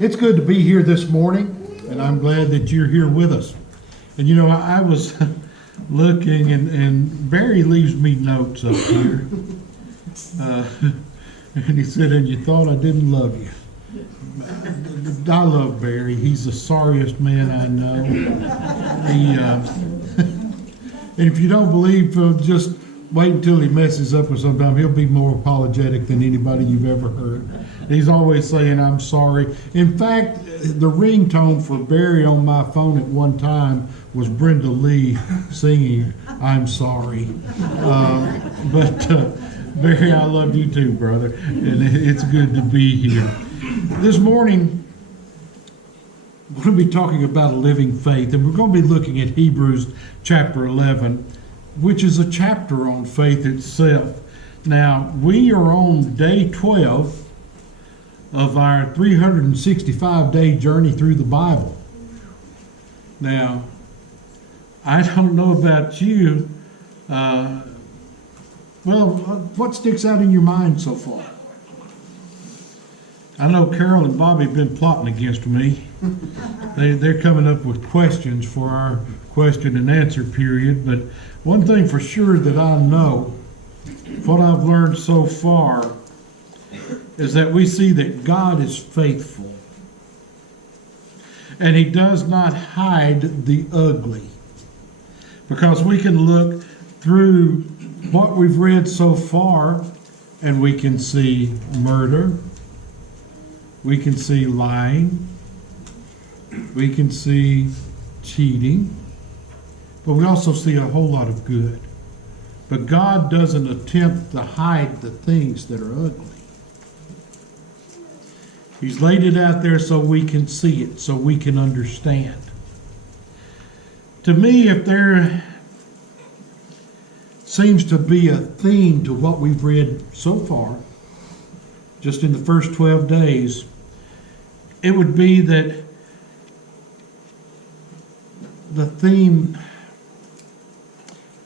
It's good to be here this morning, and I'm glad that you're here with us. And you know, I was looking, and Barry leaves me notes up here. And he said, and you thought I didn't love you. I love Barry. He's the sorriest man I know. And if you don't believe, just wait until he messes up or sometime. He'll be more apologetic than anybody you've ever heard. He's always saying, I'm sorry. In fact, the ringtone for Barry on my phone at one time was Brenda Lee singing, I'm sorry. But Barry, I love you too, brother. And it's good to be here. This morning, we're going to be talking about a living faith, and we're going to be looking at Hebrews chapter 11, which is a chapter on faith itself. Now, we are on day 12 of our 365-day journey through the Bible. Now, I don't know about you. What sticks out in your mind so far? I know Carol and Bobby have been plotting against me. They're coming up with questions for our question and answer period. But one thing for sure that I know, what I've learned so far, is that we see that God is faithful. And He does not hide the ugly. Because we can look through what we've read so far, and we can see murder, we can see lying, we can see cheating, but we also see a whole lot of good. But God doesn't attempt to hide the things that are ugly. He's laid it out there so we can see it, so we can understand. To me, if there seems to be a theme to what we've read so far, just in the first 12 days, it would be that the theme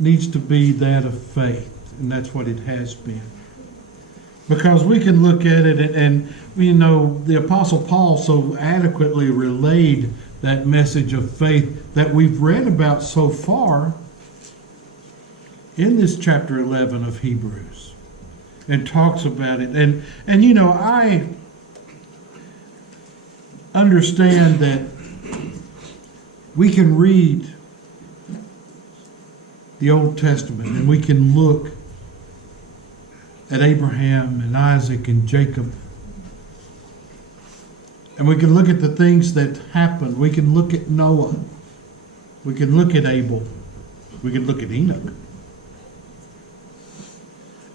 needs to be that of faith, and that's what it has been. Because we can look at it, and you know, the Apostle Paul so adequately relayed that message of faith that we've read about so far in this chapter 11 of Hebrews, and talks about it. And you know, I understand that we can read the Old Testament and we can look at Abraham and Isaac and Jacob, and we can look at the things that happened. We can look at Noah. We can look at Abel. We can look at Enoch.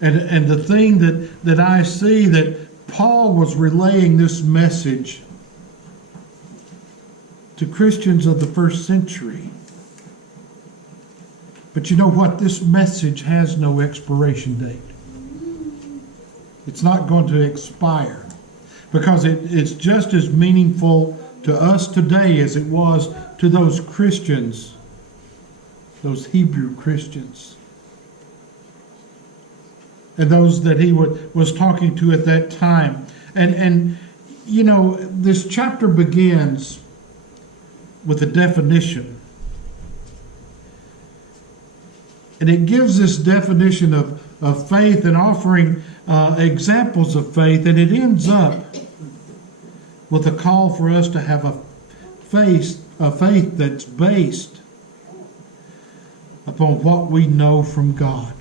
And the thing that I see, that Paul was relaying this message to Christians of the first century. But you know what? This message has no expiration date. It's not going to expire, because it's just as meaningful to us today as it was to those Christians, those Hebrew Christians, and those that he was talking to at that time. And you know, this chapter begins with a definition. And it gives this definition of faith and offering examples of faith, and it ends up with a call for us to have a faith that's based upon what we know from God.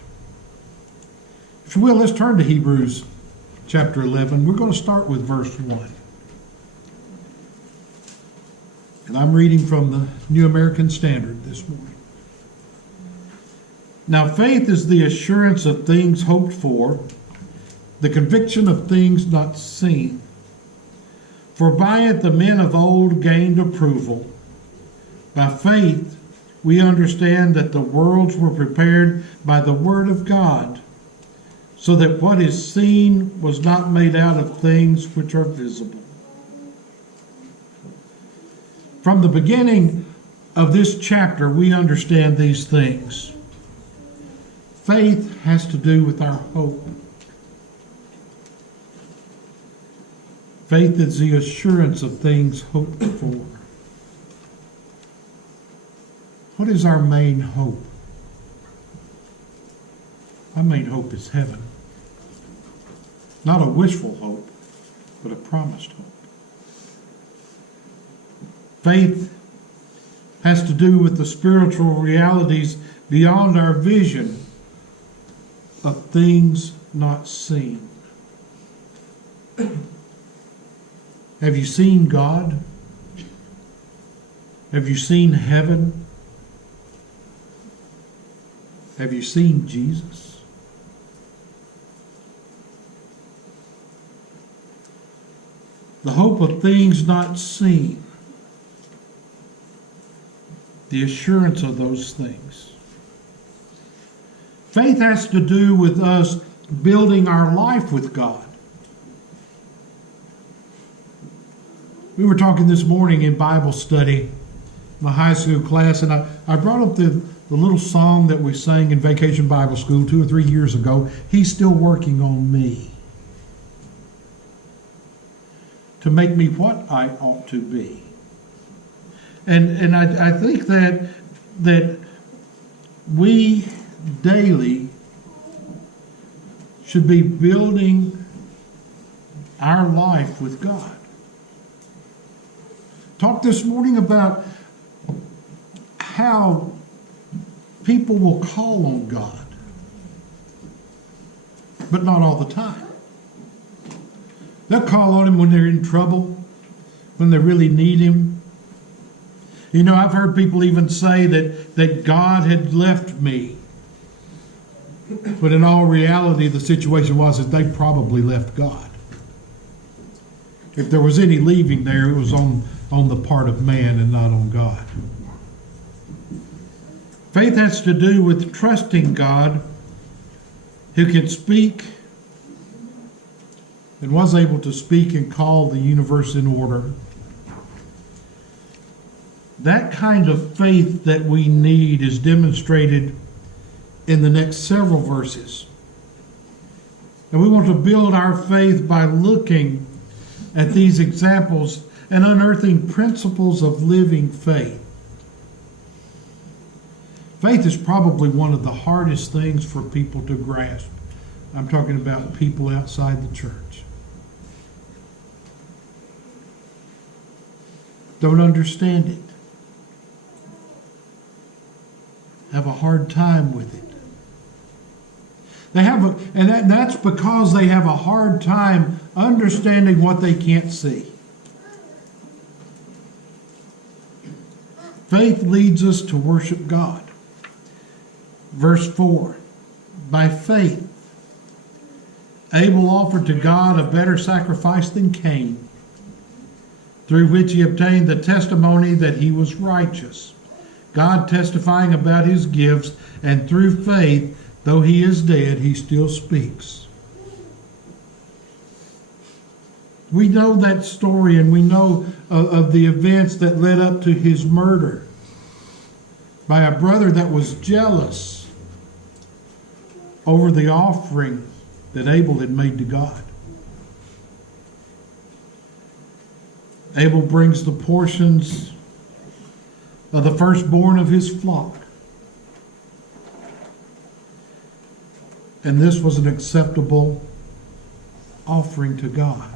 If you will, let's turn to Hebrews chapter 11. We're going to start with verse 1. And I'm reading from the New American Standard this morning. Now, faith is the assurance of things hoped for, the conviction of things not seen. For by it the men of old gained approval. By faith we understand that the worlds were prepared by the word of God, so that what is seen was not made out of things which are visible. From the beginning of this chapter, we understand these things. Faith has to do with our hope. Faith is the assurance of things hoped for. What is our main hope? Our main hope is heaven. Not a wishful hope, but a promised hope. Faith has to do with the spiritual realities beyond our vision of things not seen. Have you seen God? Have you seen heaven? Have you seen Jesus? The hope of things not seen. The assurance of those things. Faith has to do with us building our life with God. We were talking this morning in Bible study, my high school class, and I brought up the little song that we sang in Vacation Bible School 2 or 3 years ago. He's still working on me to make me what I ought to be. And I think that we daily should be building our life with God. Talked this morning about how people will call on God, but not all the time. They'll call on Him when they're in trouble, when they really need Him. You know, I've heard people even say that God had left me. But in all reality, the situation was that they probably left God. If there was any leaving there, it was on the part of man and not on God. Faith has to do with trusting God, who can speak and was able to speak and call the universe in order. That kind of faith that we need is demonstrated in the next several verses. And we want to build our faith by looking at these examples and unearthing principles of living faith. Faith is probably one of the hardest things for people to grasp. I'm talking about people outside the church. Don't understand it. Have a hard time with it. That's because they have a hard time understanding what they can't see. Faith leads us to worship God. Verse 4, by faith, Abel offered to God a better sacrifice than Cain, through which he obtained the testimony that he was righteous, God testifying about his gifts, and through faith, though he is dead, he still speaks. We know that story, and we know of the events that led up to his murder by a brother that was jealous over the offering that Abel had made to God. Abel brings the portions of the firstborn of his flock. And this was an acceptable offering to God.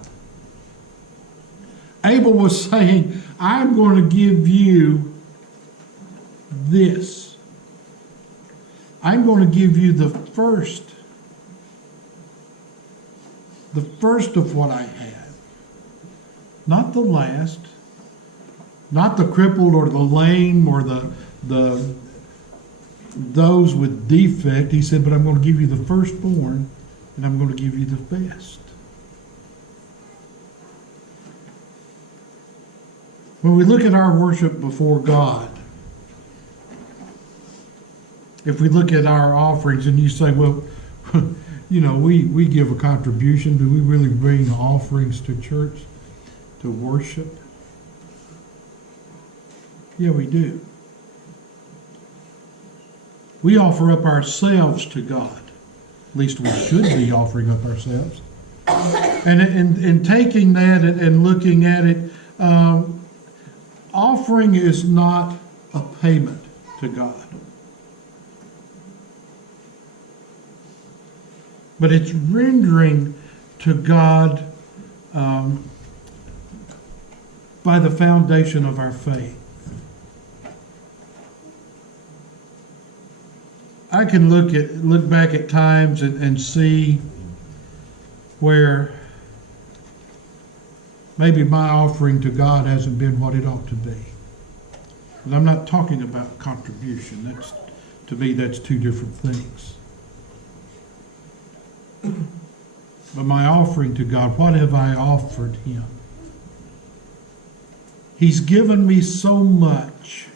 Abel was saying, I'm going to give you this. I'm going to give you the first of what I have. Not the last. Not the crippled or the lame or those with defect. He said, but I'm going to give you the firstborn, and I'm going to give you the best. When we look at our worship before God, if we look at our offerings and you say, well, you know, we give a contribution, do we really bring offerings to church to worship? Yeah, we do. We offer up ourselves to God. At least we should be offering up ourselves. And in taking that and looking at it, offering is not a payment to God, but it's rendering to God by the foundation of our faith. I can look back at times and see where maybe my offering to God hasn't been what it ought to be. And I'm not talking about contribution. To me, that's two different things. But my offering to God, what have I offered Him? He's given me so much,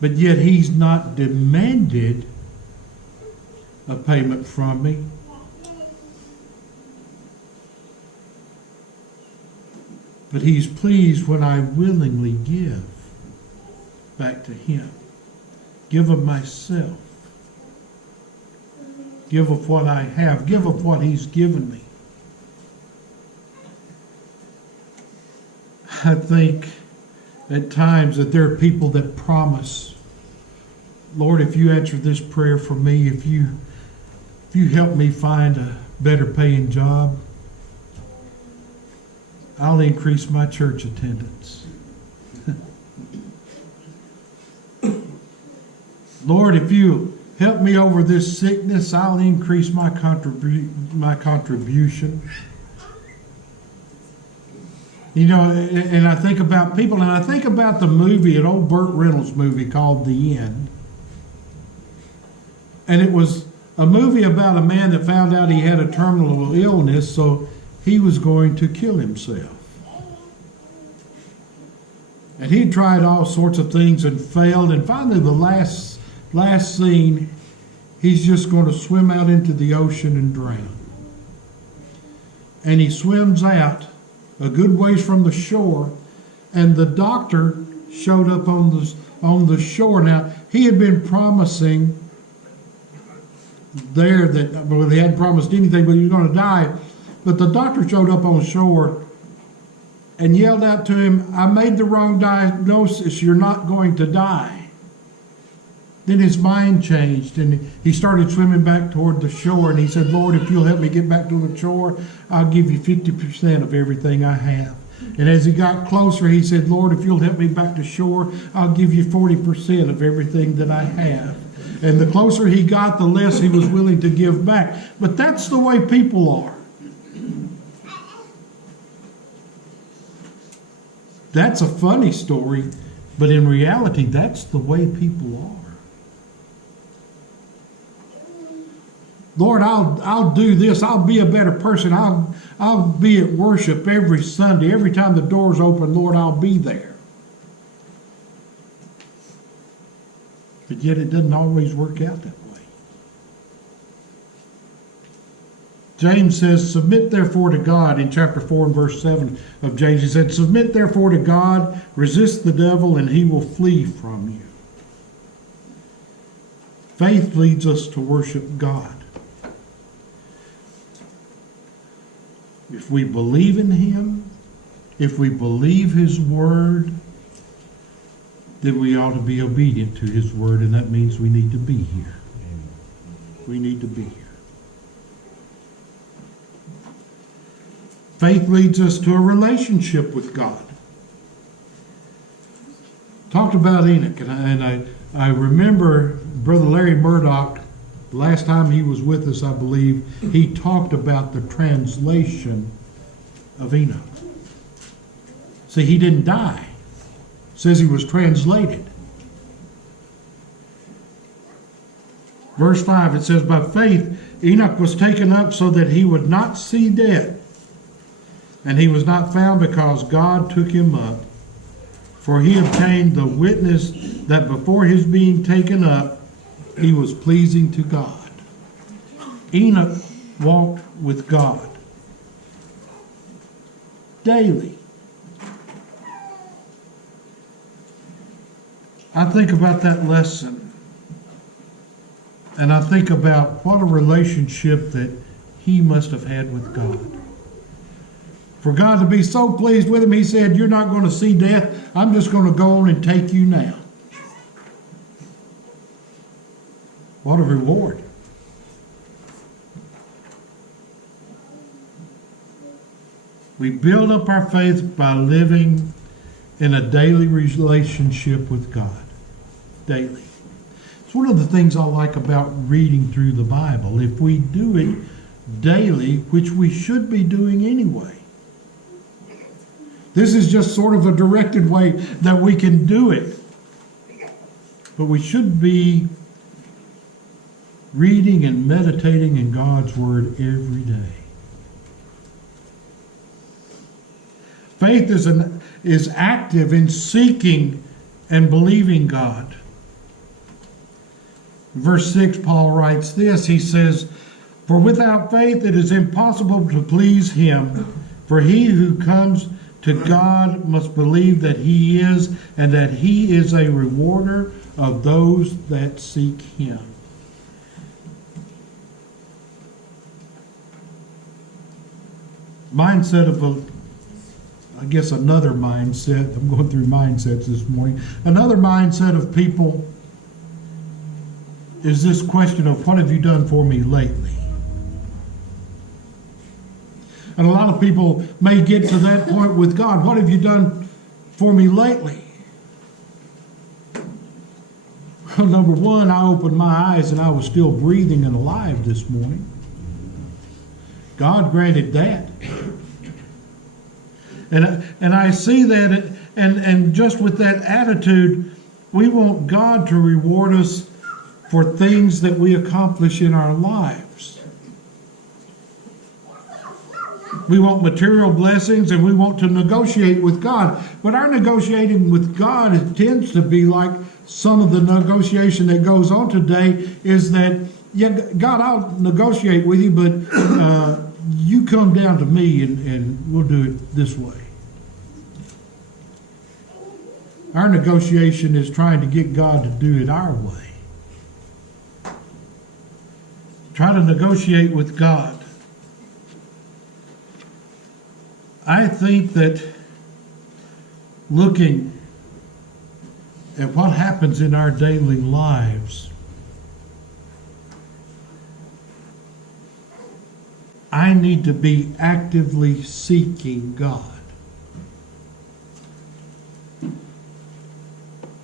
but yet He's not demanded a payment from me. But He's pleased when I willingly give back to Him. Give of myself. Give of what I have. Give of what He's given me. I think at times that there are people that promise, Lord, if you answer this prayer for me, if you help me find a better paying job, I'll increase my church attendance. Lord, if you help me over this sickness, I'll increase my contribution. You know, and I think about people, and I think about the movie, an old Burt Reynolds movie called The End. And it was a movie about a man that found out he had a terminal illness, so he was going to kill himself. And he tried all sorts of things and failed. And finally, the last scene, he's just going to swim out into the ocean and drown. And he swims out a good ways from the shore, and the doctor showed up on the shore. Now, he had been promising there that, well, he hadn't promised anything, but he was going to die. But the doctor showed up on shore and yelled out to him, I made the wrong diagnosis, you're not going to die. Then his mind changed and he started swimming back toward the shore, and he said, Lord, if you'll help me get back to the shore, I'll give you 50% of everything I have. And as he got closer, he said, Lord, if you'll help me back to shore, I'll give you 40% of everything that I have. And the closer he got, the less he was willing to give back. But that's the way people are. That's a funny story, but in reality, that's the way people are. Lord, I'll do this. I'll be a better person. I'll be at worship every Sunday. Every time the doors open, Lord, I'll be there. But yet it doesn't always work out that way. James says, submit therefore to God in chapter 4 and verse 7 of James. He said, submit therefore to God, resist the devil, and he will flee from you. Faith leads us to worship God. If we believe in Him, if we believe His Word, then we ought to be obedient to His Word, and that means we need to be here. We need to be here. Faith leads us to a relationship with God. Talked about Enoch, and I remember Brother Larry Murdoch, the last time he was with us, I believe, he talked about the translation of Enoch. See, he didn't die. It says he was translated. Verse 5, it says, by faith Enoch was taken up so that he would not see death. And he was not found because God took him up. For he obtained the witness that before his being taken up, he was pleasing to God. Enoch walked with God daily. I think about that lesson, and I think about what a relationship that he must have had with God. For God to be so pleased with him, he said, you're not going to see death. I'm just going to go on and take you now. What a reward. We build up our faith by living in a daily relationship with God. Daily. It's one of the things I like about reading through the Bible. If we do it daily, which we should be doing anyway. This is just sort of a directed way that we can do it. But we should be reading and meditating in God's Word every day. Faith is active in seeking and believing God. Verse 6, Paul writes this. He says, for without faith it is impossible to please him. For he who comes to God must believe that he is, and that he is a rewarder of those that seek him. Mindset of another mindset. I'm going through mindsets this morning. Another mindset of people is this question of, what have you done for me lately? And a lot of people may get to that point with God. What have you done for me lately? Well, number one, I opened my eyes and I was still breathing and alive this morning. God granted that. And I see that, and just with that attitude, we want God to reward us for things that we accomplish in our lives. We want material blessings, and we want to negotiate with God. But our negotiating with God, it tends to be like some of the negotiation that goes on today is that, yeah, God, I'll negotiate with you, but you come down to me and we'll do it this way. Our negotiation is trying to get God to do it our way. Try to negotiate with God. I think that looking at what happens in our daily lives, I need to be actively seeking God.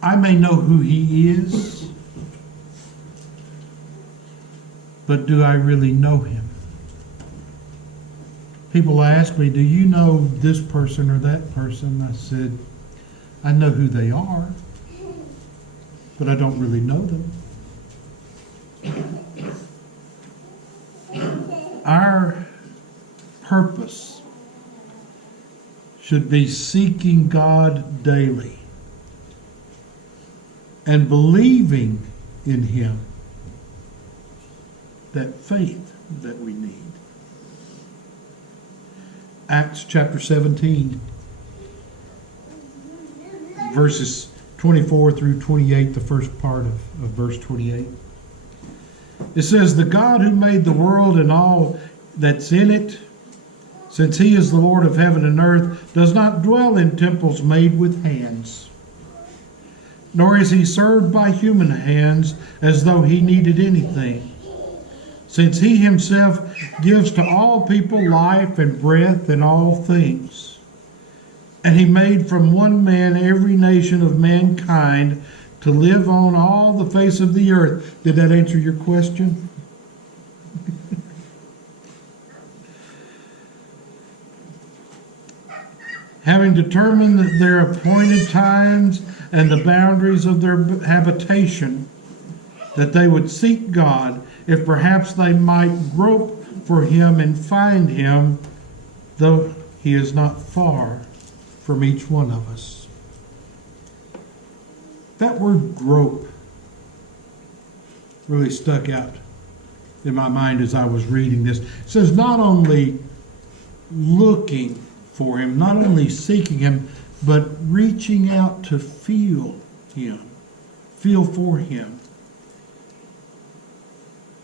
I may know who He is, but do I really know Him? People ask me, do you know this person or that person? I said, I know who they are, but I don't really know them. Our purpose should be seeking God daily and believing in Him, that faith that we need. Acts chapter 17, verses 24 through 28, the first part of verse 28. It says, the God who made the world and all that's in it, since He is the Lord of heaven and earth, does not dwell in temples made with hands, nor is He served by human hands as though He needed anything, since He Himself gives to all people life and breath and all things. And He made from one man every nation of mankind to live on all the face of the earth. Did that answer your question? Having determined their appointed times and the boundaries of their habitation, that they would seek God, if perhaps they might grope for Him and find Him, though He is not far from each one of us. That word grope really stuck out in my mind as I was reading this. It says not only looking for Him, not only seeking Him, but reaching out to feel Him, feel for Him.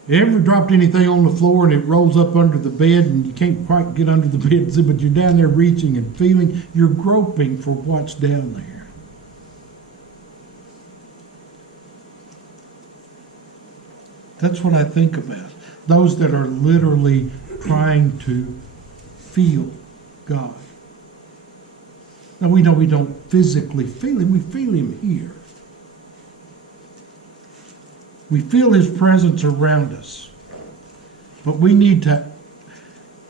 You ever dropped anything on the floor and it rolls up under the bed and you can't quite get under the bed, but you're down there reaching and feeling, you're groping for what's down there. That's what I think about. Those that are literally trying to feel God. Now we know we don't physically feel Him, we feel Him here. We feel His presence around us. But we need to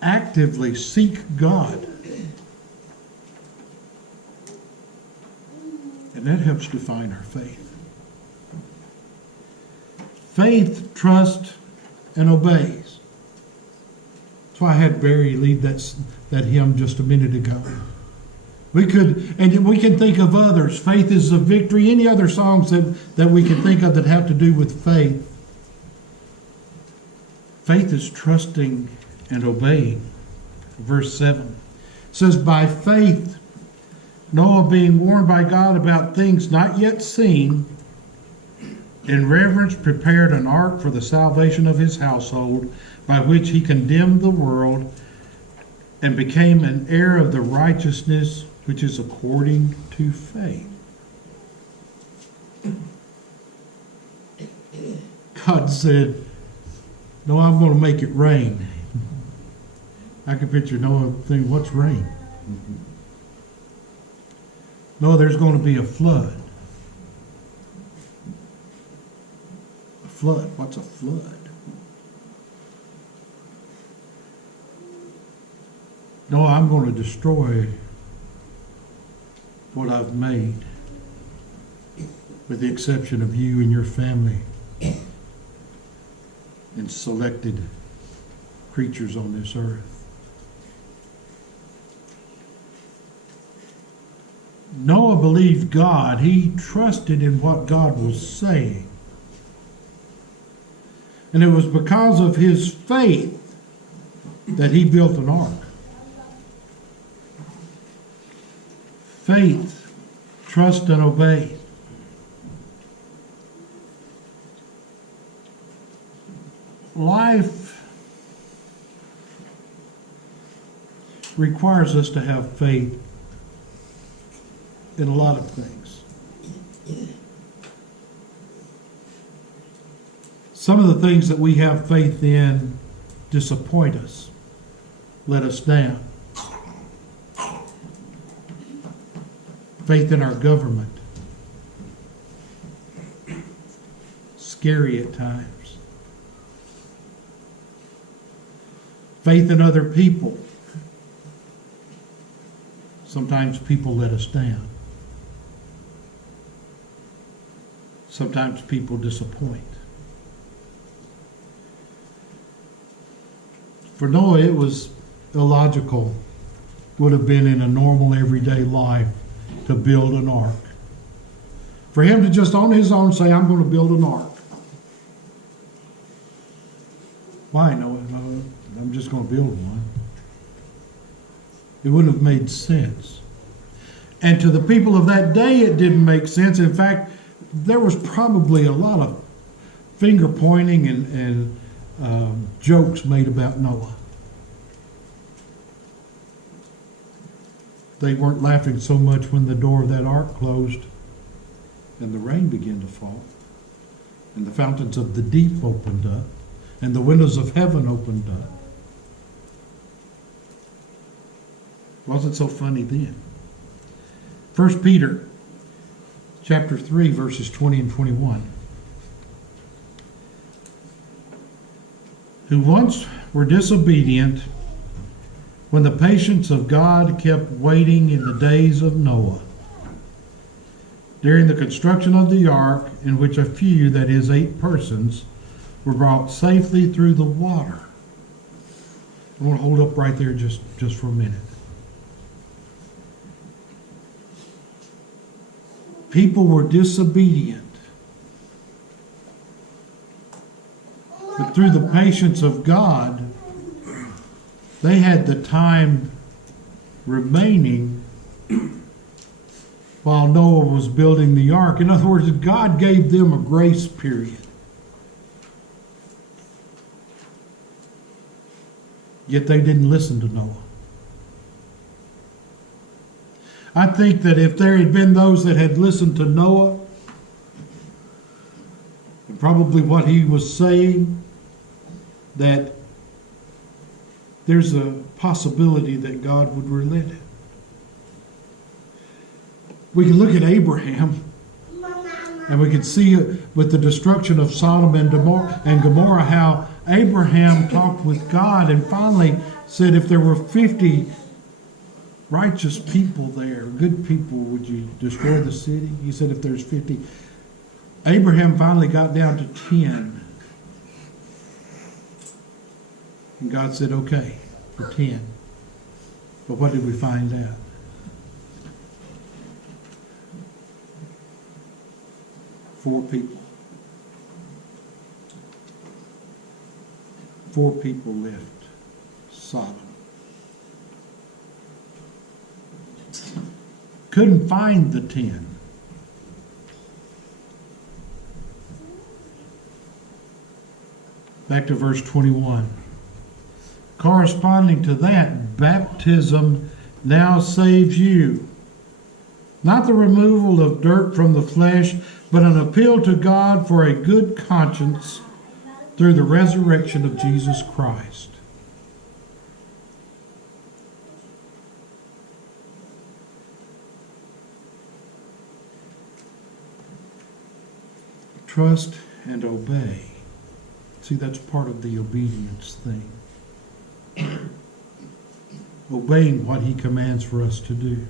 actively seek God. And that helps define our faith. Faith, trusts, and obeys. That's why I had Barry lead that hymn just a minute ago. We can think of others. Faith is the victory. Any other songs that we can think of that have to do with faith. Faith is trusting and obeying. Verse 7 says, by faith, Noah being warned by God about things not yet seen, in reverence prepared an ark for the salvation of his household, by which he condemned the world and became an heir of the righteousness which is according to faith. God said, no, I'm going to make it rain. I can picture Noah thinking, what's rain? No, there's going to be a flood. A flood? What's a flood? No, I'm going to destroy what I've made, with the exception of you and your family and selected creatures on this earth. Noah believed God. He trusted in what God was saying. And it was because of his faith that he built an ark. Faith, trust, and obey. Life requires us to have faith in a lot of things. Some of the things that we have faith in disappoint us, let us down. Faith in our government. Scary at times. Faith in other people. Sometimes people let us down. Sometimes people disappoint. For Noah, it was illogical, would have been in a normal everyday life, to build an ark. For him to just on his own say, I'm going to build an ark. Why? No, I'm just going to build one. It wouldn't have made sense. And to the people of that day, it didn't make sense. In fact, there was probably a lot of finger pointing and jokes made about Noah. They weren't laughing so much when the door of that ark closed and the rain began to fall and the fountains of the deep opened up and the windows of heaven opened up. Wasn't so funny then. 1 Peter chapter 3, verses 20 and 21. Who once were disobedient, when the patience of God kept waiting in the days of Noah, during the construction of the ark, in which a few, that is 8 persons, were brought safely through the water. I want to hold up right there just for a minute. People were disobedient. But through the patience of God, they had the time remaining while Noah was building the ark. In other words, God gave them a grace period. Yet they didn't listen to Noah. I think that if there had been those that had listened to Noah, and probably what he was saying, that there's a possibility that God would relent it. We can look at Abraham, and we can see with the destruction of Sodom and Gomorrah how Abraham talked with God and finally said, if there were 50 righteous people there, good people, would you destroy the city? He said, if there's 50. Abraham finally got down to 10. And God said, okay, for 10. But what did we find out? Four people. 4 people left Sodom. Couldn't find the 10. Back to verse 21. Corresponding to that, baptism now saves you. Not the removal of dirt from the flesh, but an appeal to God for a good conscience through the resurrection of Jesus Christ. Trust and obey. See, that's part of the obedience thing. Obeying what he commands for us to do.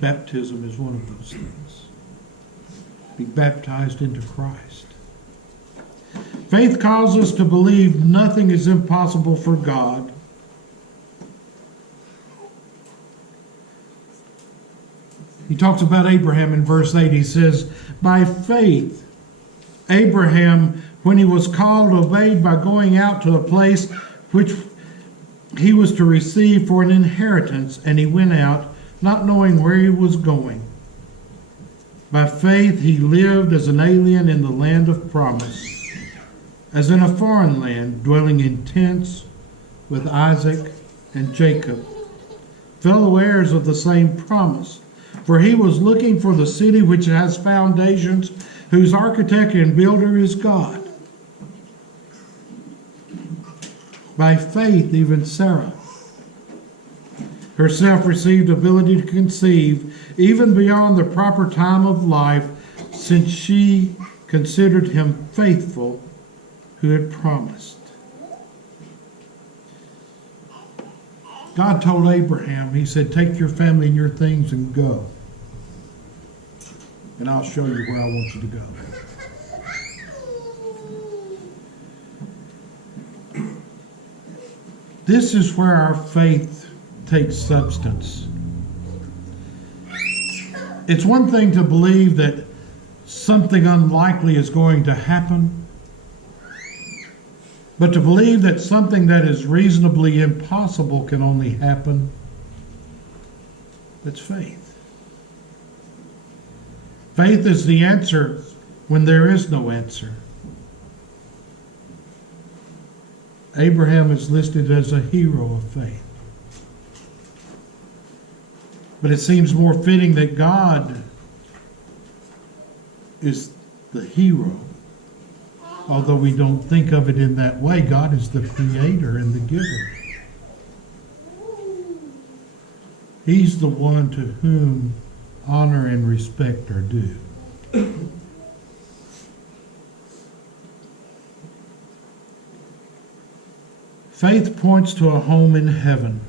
Baptism is one of those things. Be baptized into Christ. Faith calls us to believe nothing is impossible for God. He talks about Abraham in verse 8. He says, by faith, Abraham, when he was called, obeyed by going out to a place which he was to receive for an inheritance, and he went out, not knowing where he was going. By faith, he lived as an alien in the land of promise, as in a foreign land, dwelling in tents with Isaac and Jacob, fellow heirs of the same promise. For he was looking for the city which has foundations, whose architect and builder is God. By faith, even Sarah herself received ability to conceive, even beyond the proper time of life, since she considered him faithful who had promised. God told Abraham, he said, take your family and your things and go. And I'll show you where I want you to go. This is where our faith takes substance. It's one thing to believe that something unlikely is going to happen, but to believe that something that is reasonably impossible can only happen, that's faith. Faith is the answer when there is no answer. Abraham is listed as a hero of faith. But it seems more fitting that God is the hero. Although we don't think of it in that way, God is the creator and the giver. He's the one to whom honor and respect are due. Faith points to a home in heaven.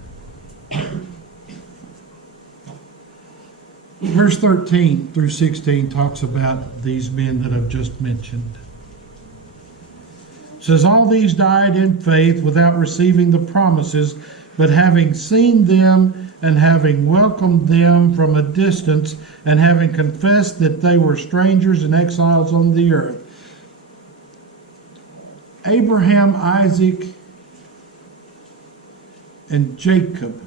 Verse 13 through 16 talks about these men that I've just mentioned. It says, all these died in faith without receiving the promises, but having seen them and having welcomed them from a distance, and having confessed that they were strangers and exiles on the earth. Abraham, Isaac, and Jacob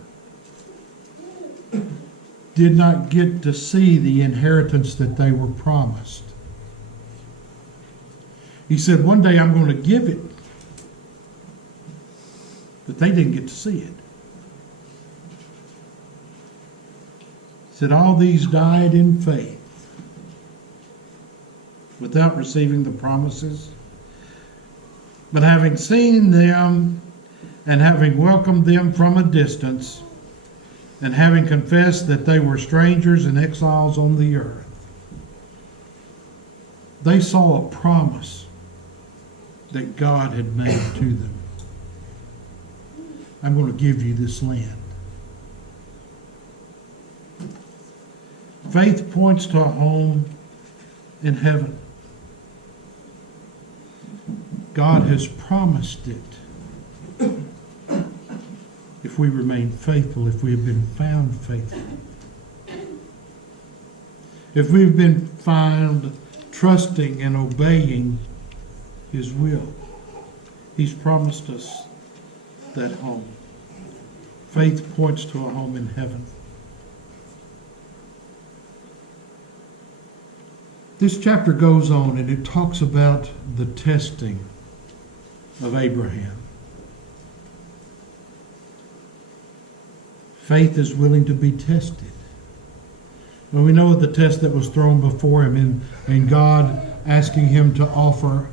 did not get to see the inheritance that they were promised. He said, one day I'm going to give it. But they didn't get to see it. It said all these died in faith without receiving the promises. But having seen them and having welcomed them from a distance, and having confessed that they were strangers and exiles on the earth, they saw a promise that God had made to them. I'm going to give you this land. Faith points to a home in heaven. God has promised it. If we remain faithful, if we have been found faithful, if we've been found trusting and obeying His will, He's promised us that home. Faith points to a home in heaven. This chapter goes on and it talks about the testing of Abraham. Faith is willing to be tested. And we know the test that was thrown before him and God asking him to offer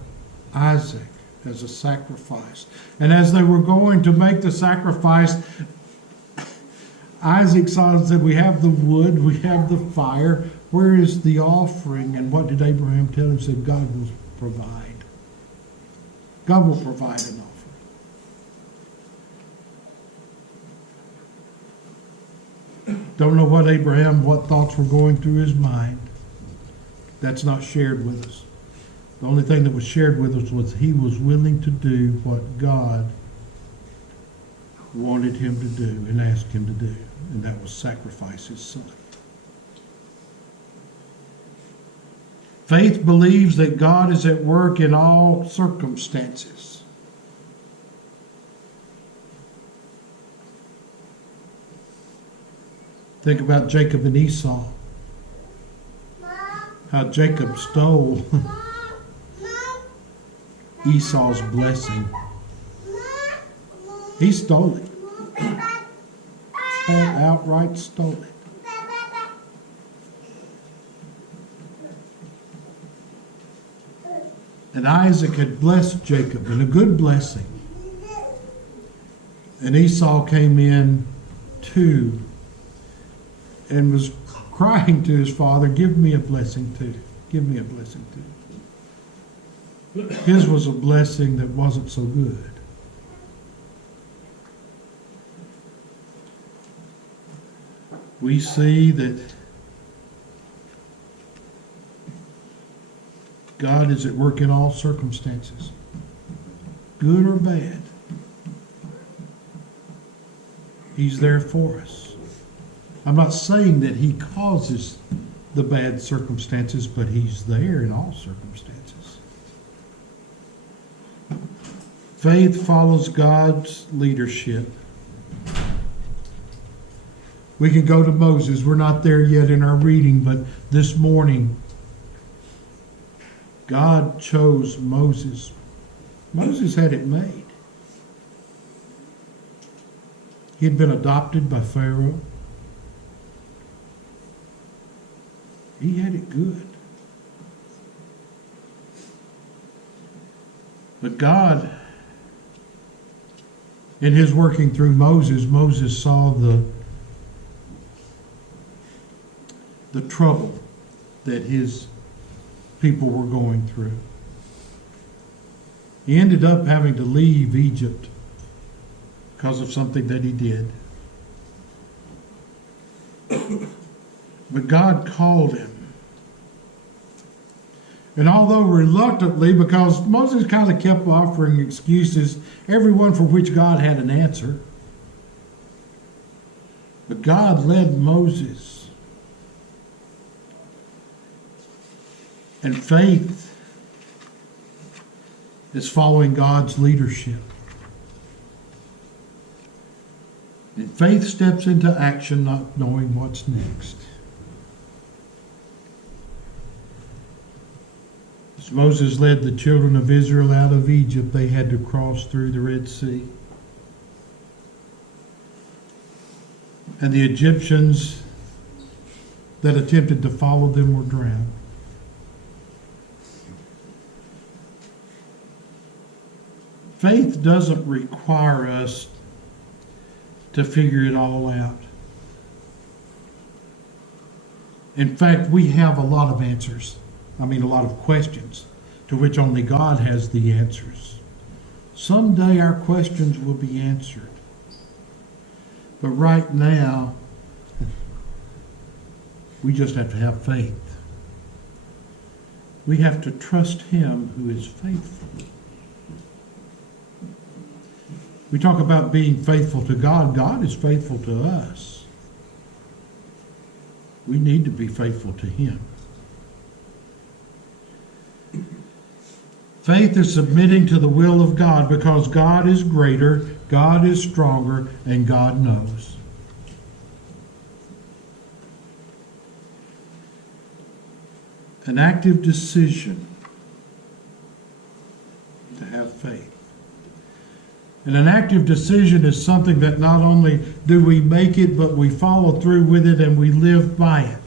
Isaac as a sacrifice. And as they were going to make the sacrifice, Isaac saw and said, we have the wood, we have the fire, where is the offering? And what did Abraham tell him? He said, God will provide. God will provide an offering. Don't know what thoughts were going through his mind. That's not shared with us. The only thing that was shared with us was he was willing to do what God wanted him to do and asked him to do, and that was sacrifice his son. Faith believes that God is at work in all circumstances. Think about Jacob and Esau. How Jacob stole Esau's blessing. He stole it. Outright stole it. And Isaac had blessed Jacob in a good blessing. And Esau came in too and was crying to his father, give me a blessing too. Give me a blessing too. His was a blessing that wasn't so good. We see that God is at work in all circumstances, good or bad. He's there for us. I'm not saying that He causes the bad circumstances, but He's there in all circumstances. Faith follows God's leadership. We can go to Moses. We're not there yet in our reading, but this morning, God chose Moses. Moses had it made. He had been adopted by Pharaoh. He had it good. But God, in His working through Moses, Moses saw the trouble that his people were going through. He ended up having to leave Egypt because of something that he did. But God called him. And although reluctantly, because Moses kind of kept offering excuses, every one for which God had an answer. But God led Moses. And faith is following God's leadership. And faith steps into action not knowing what's next. As Moses led the children of Israel out of Egypt, they had to cross through the Red Sea. and the Egyptians that attempted to follow them were drowned. Faith doesn't require us to figure it all out. In fact, we have a lot of answers. A lot of questions to which only God has the answers. Someday our questions will be answered. But right now, we just have to have faith. We have to trust Him who is faithful. We talk about being faithful to God. God is faithful to us. We need to be faithful to Him. Faith is submitting to the will of God because God is greater, God is stronger, and God knows. An active decision to have faith. And an active decision is something that not only do we make it, but we follow through with it and we live by it.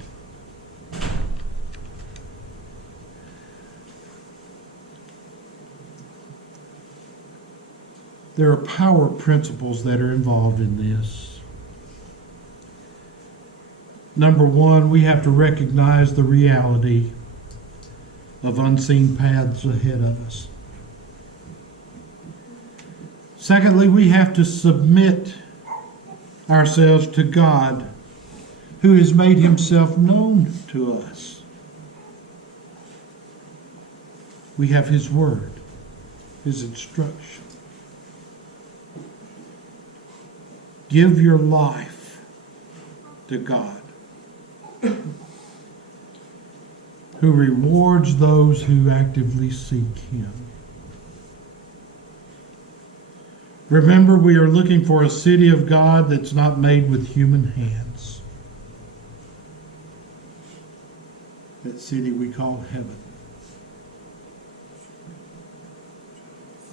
There are power principles that are involved in this. Number one, we have to recognize the reality of unseen paths ahead of us. Secondly, we have to submit ourselves to God, who has made Himself known to us. We have His Word, His instruction. Give your life to God, who rewards those who actively seek Him. Remember, we are looking for a city of God that's not made with human hands. That city we call heaven.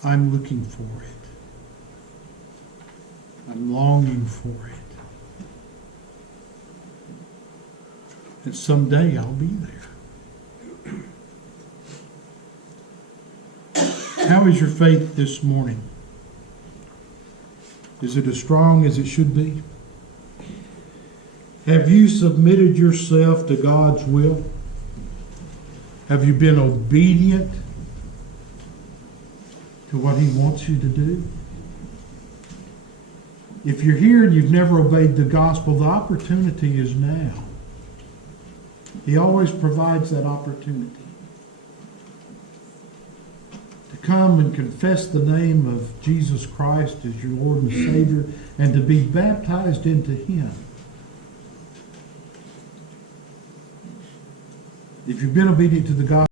I'm looking for it. I'm longing for it. And someday I'll be there. How is your faith this morning? Is it as strong as it should be? Have you submitted yourself to God's will? Have you been obedient to what He wants you to do? If you're here and you've never obeyed the gospel, the opportunity is now. He always provides that opportunity to come and confess the name of Jesus Christ as your Lord and Savior and to be baptized into Him. If you've been obedient to the gospel,